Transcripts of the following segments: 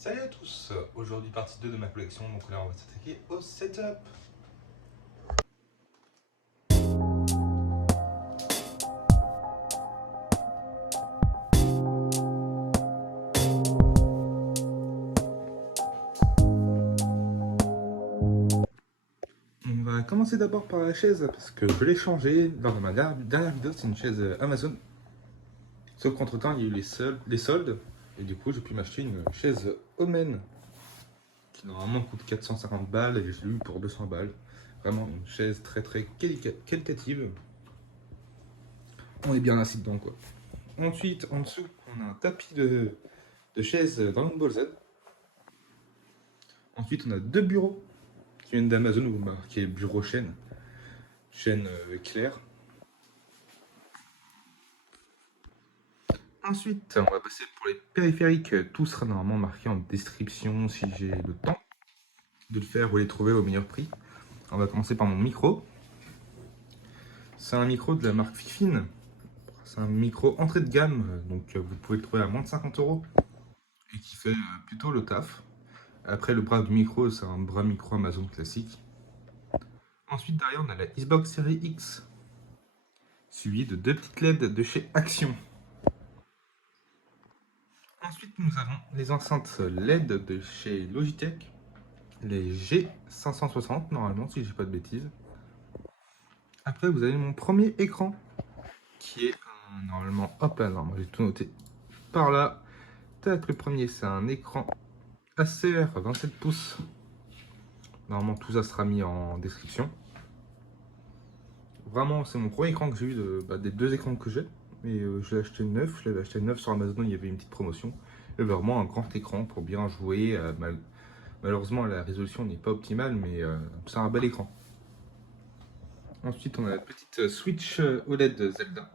Salut à tous, aujourd'hui partie 2 de ma collection, donc là on va s'attaquer au setup. On va commencer d'abord par la chaise parce que je l'ai changée lors de ma dernière vidéo, c'est une chaise Amazon. Sauf qu'entre temps il y a eu les soldes et du coup j'ai pu m'acheter une chaise Omen qui normalement coûte 450 balles et je l'ai eu pour 200 balles. Vraiment une chaise très qualitative. On est bien assis dedans quoi. Ensuite en dessous on a un tapis de chaise Dragon Ball Z. Ensuite on a deux bureaux qui viennent d'Amazon où marqué bureau chaîne claire. Ensuite, on va passer pour les périphériques. Tout sera normalement marqué en description si j'ai le temps de le faire ou les trouver au meilleur prix. On va commencer par mon micro. C'est un micro de la marque Fifine. C'est un micro entrée de gamme, donc vous pouvez le trouver à moins de 50 euros et qui fait plutôt le taf. Après, le bras du micro, c'est un bras micro Amazon classique. Ensuite, derrière, on a la Xbox Series X, suivi de deux petites LED de chez Action. Ensuite, nous avons les enceintes LED de chez Logitech, les G560 normalement, si je dis pas de bêtises. Après, vous avez mon premier écran, qui est normalement, hop là, non, moi j'ai tout noté par là. Tac, le premier, c'est un écran Acer 27 pouces. Normalement, tout ça sera mis en description. Vraiment, c'est mon premier écran que j'ai eu des deux écrans que j'ai. Et je l'ai acheté neuf, je l'avais acheté neuf sur Amazon, il y avait une petite promotion. Et vraiment un grand écran pour bien jouer. Malheureusement, la résolution n'est pas optimale, mais c'est un bel écran. Ensuite, on a la petite Switch OLED de Zelda.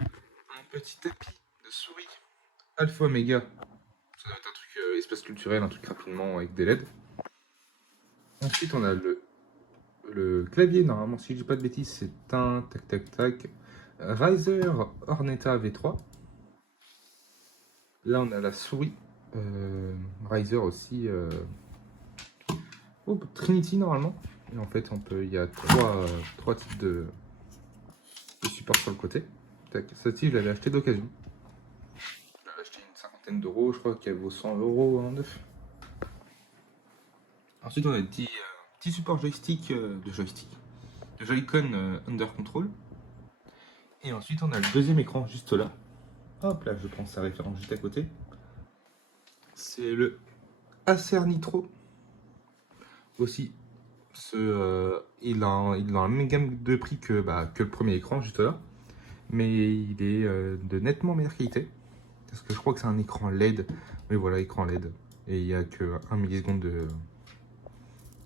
Un petit tapis de souris Alpha Omega. Ça doit être un truc espace culturel, un truc rapidement avec des LED. Ensuite, on a le clavier. Normalement, si je dis pas de bêtises, c'est un Riser Ornetta V3. Là, on a la souris Riser aussi. Trinity normalement. Et en fait, il y a trois types de supports sur le côté. Celle-ci, je l'avais acheté d'occasion. Je l'avais acheté une cinquantaine d'euros. Je crois qu'elle vaut 100 euros en neuf. Ensuite, on a des petits supports de Joy-Con Under Control. Et ensuite, on a le deuxième écran juste là. Hop là, je prends sa référence juste à côté. C'est le Acer Nitro. Aussi, il a la même gamme de prix que le premier écran juste là. Mais il est de nettement meilleure qualité. Parce que je crois que c'est un écran LED. Mais voilà, écran LED. Et il n'y a que 1 milliseconde de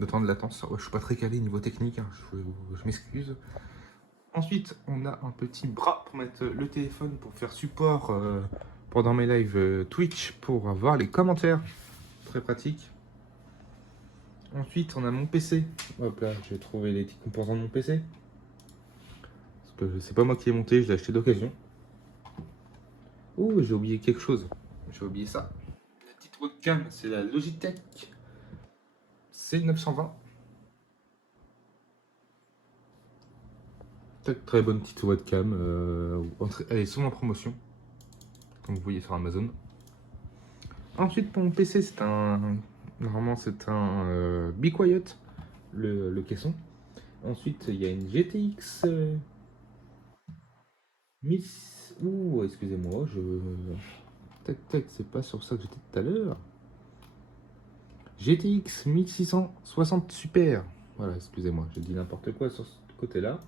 temps de latence. Ouais, je suis pas très calé niveau technique, hein, je m'excuse. Ensuite, on a un petit bras pour mettre le téléphone pour faire support pendant mes lives Twitch pour avoir les commentaires. Très pratique. Ensuite, on a mon PC. Hop là, j'ai trouvé les petits composants de mon PC. Parce que c'est pas moi qui l'ai monté, je l'ai acheté d'occasion. Oh, j'ai oublié quelque chose. J'ai oublié ça. La petite webcam, c'est la Logitech C920. Très bonne petite webcam. Elle est souvent en promotion, comme vous voyez sur Amazon. Ensuite, pour mon PC, normalement, c'est un Be Quiet, le caisson. Ensuite, il y a une GTX 1000. Ouh, excusez-moi, c'est pas sur ça que j'étais tout à l'heure. GTX 1660 Super. Voilà, excusez-moi, j'ai dit n'importe quoi sur ce côté-là.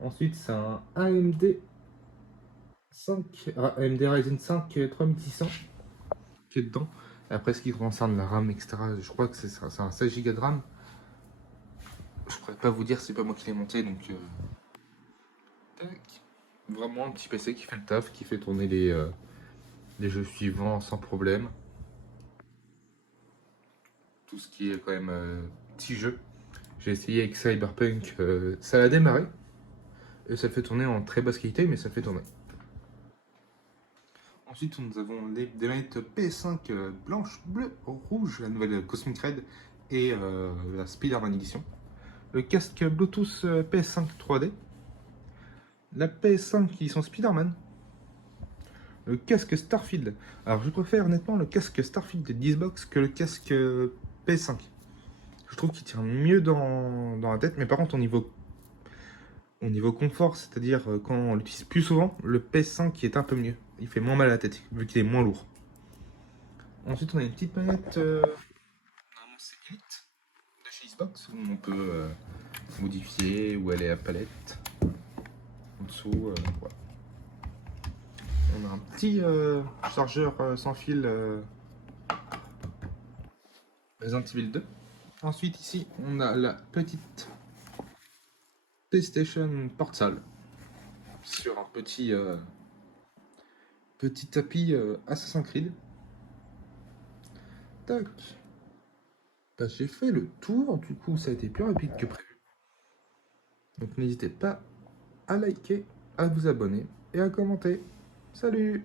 Ensuite, c'est un AMD Ryzen 5 3600 qui est dedans. Après, ce qui concerne la RAM, etc., je crois que c'est un 16 Go de RAM. Je pourrais pas vous dire, c'est pas moi qui l'ai monté, donc tac. Vraiment un petit PC qui fait le taf, qui fait tourner les jeux suivants sans problème. Tout ce qui est quand même petit jeu. J'ai essayé avec Cyberpunk, ça a démarré. Et ça le fait tourner en très basse qualité, mais ça le fait tourner. Ensuite, nous avons des manettes PS5 blanche, bleue, rouge, la nouvelle Cosmic Red et la Spider-Man Edition. Le casque Bluetooth PS5 3D. La PS5 qui sont Spider-Man. Le casque Starfield. Alors, je préfère honnêtement le casque Starfield de Xbox que le casque PS5. Je trouve qu'il tient mieux dans la tête, mais par contre, au niveau confort, c'est-à-dire quand on l'utilise plus souvent, le PS5 qui est un peu mieux. Il fait moins mal à la tête, vu qu'il est moins lourd. Ensuite, on a une petite manette. Normalement, c'est Elite de chez Xbox, où on peut modifier, où elle est à palette. En dessous, voilà. On a un petit chargeur sans fil Resident Evil 2. Ensuite, ici, on a la petite PlayStation Portable sur un petit tapis Assassin's Creed. Tac. Bah, j'ai fait le tour, du coup, ça a été plus rapide que prévu. Donc, n'hésitez pas à liker, à vous abonner et à commenter. Salut!